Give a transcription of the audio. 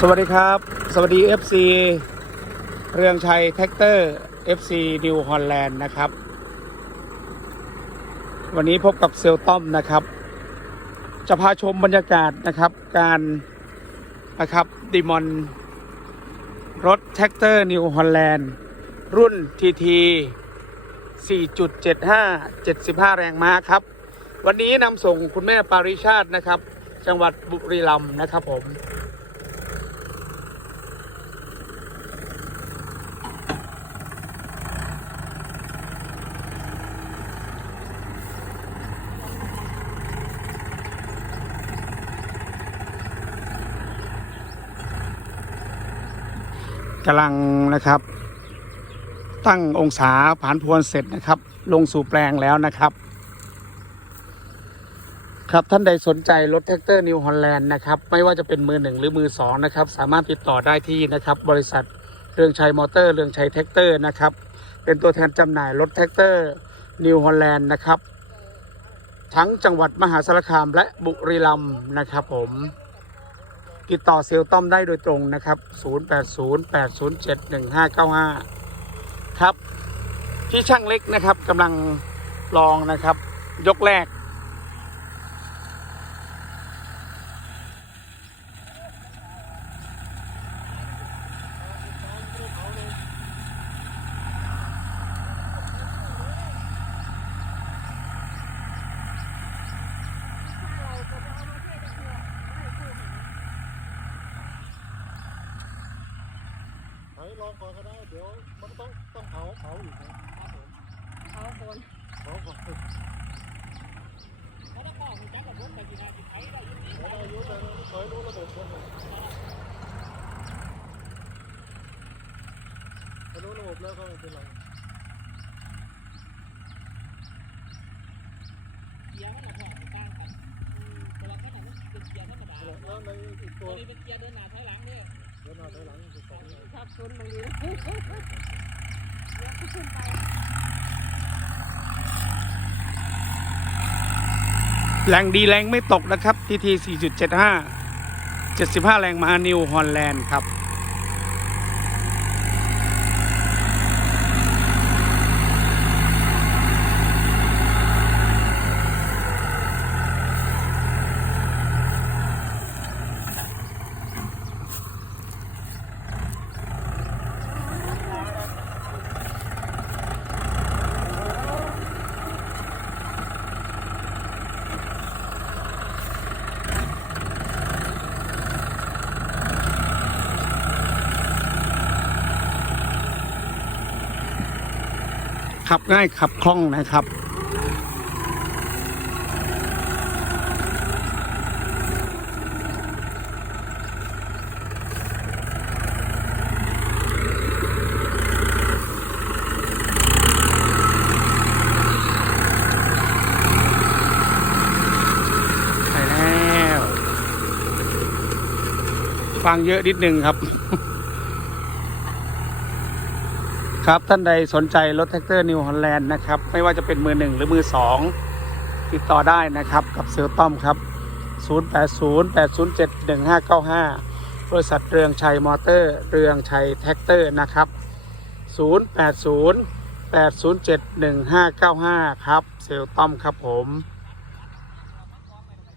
สวัสดีครับ สวัสดี FC เรืองชัยแท็กเตอร์ FC นิวฮอลแลนด์นะครับ วันนี้พบกับเซลต้อมนะครับ จะพาชมบรรยากาศนะครับ การนะครับดิมอนรถแท็กเตอร์นิวฮอลแลนด์รุ่น TT 4.75 75 แรงม้าครับ วันนี้นำส่งคุณแม่ปาริชาตินะครับ จังหวัดบุรีรัมย์นะครับผม กำลังนะครับ ตั้งองศาผานพวนเสร็จนะครับ ลงสู่แปลงแล้วนะครับ ครับท่านใดสนใจรถแท็กเตอร์นิวฮอลแลนด์นะครับ ไม่ว่าจะเป็นมือหนึ่งหรือมือสองนะครับ สามารถติดต่อได้ที่นะครับ บริษัทเรืองชัยมอเตอร์เรืองชัยแท็กเตอร์นะครับ เป็นตัวแทนจำหน่ายรถแท็กเตอร์นิวฮอลแลนด์นะครับ ทั้งจังหวัดมหาสารคามและบุรีรัมย์นะครับผม ติดต่อเซลล์ต้อมได้โดยตรงนะครับ 0808071595 ครับ ที่ช่างเล็กนะครับกำลังลองนะครับ ยกแรก ถ อยลองก่อนก็ได้ เดี๋ยวมันต้องต้องเผาเผาอีกนะครับผมเขาคนเผาก่อนเขาต้องบอกคุณจักกับรถไปกี่นาทีใช้ได้ยังไงแล้วได้อายุแต่ถอยรู้ระบบคนหนึ่งพอรู้ระบบแล้วก็ไม่เป็นไรเกียร์มันหนักกว่าต่างกันแต่ว่าขนาดมันเป็นเกียร์ธรรมดาแล้วในอีกตัตัววนี้เป็นเกียร์เดินหน้าถอยหลังเนี่ย เดี๋ยวหน้าถอยหลังคือสองเลยชอบชนบางทีเดี๋ยวขึ้นไปแรงดีแรงไม่ตกนะครับ TT 4.75 75 แรงมานิวฮอลแลนด์ครับ ขับง่ายขับคล่องนะครับ ไปแล้ว ฟังเยอะนิดนึงครับ ครับท่านใดสนใจรถแท็กเตอร์นิวฮอลแลนด์นะครับ ไม่ว่าจะเป็นมือหนึ่งหรือมือสองติดต่อได้นะครับกับเซลต้อมครับ 0808071595 บริษัทเรืองชัยมอเตอร์ เรืองชัยแท็กเตอร์นะครับ 0808071595 ครับเซลต้อมครับผม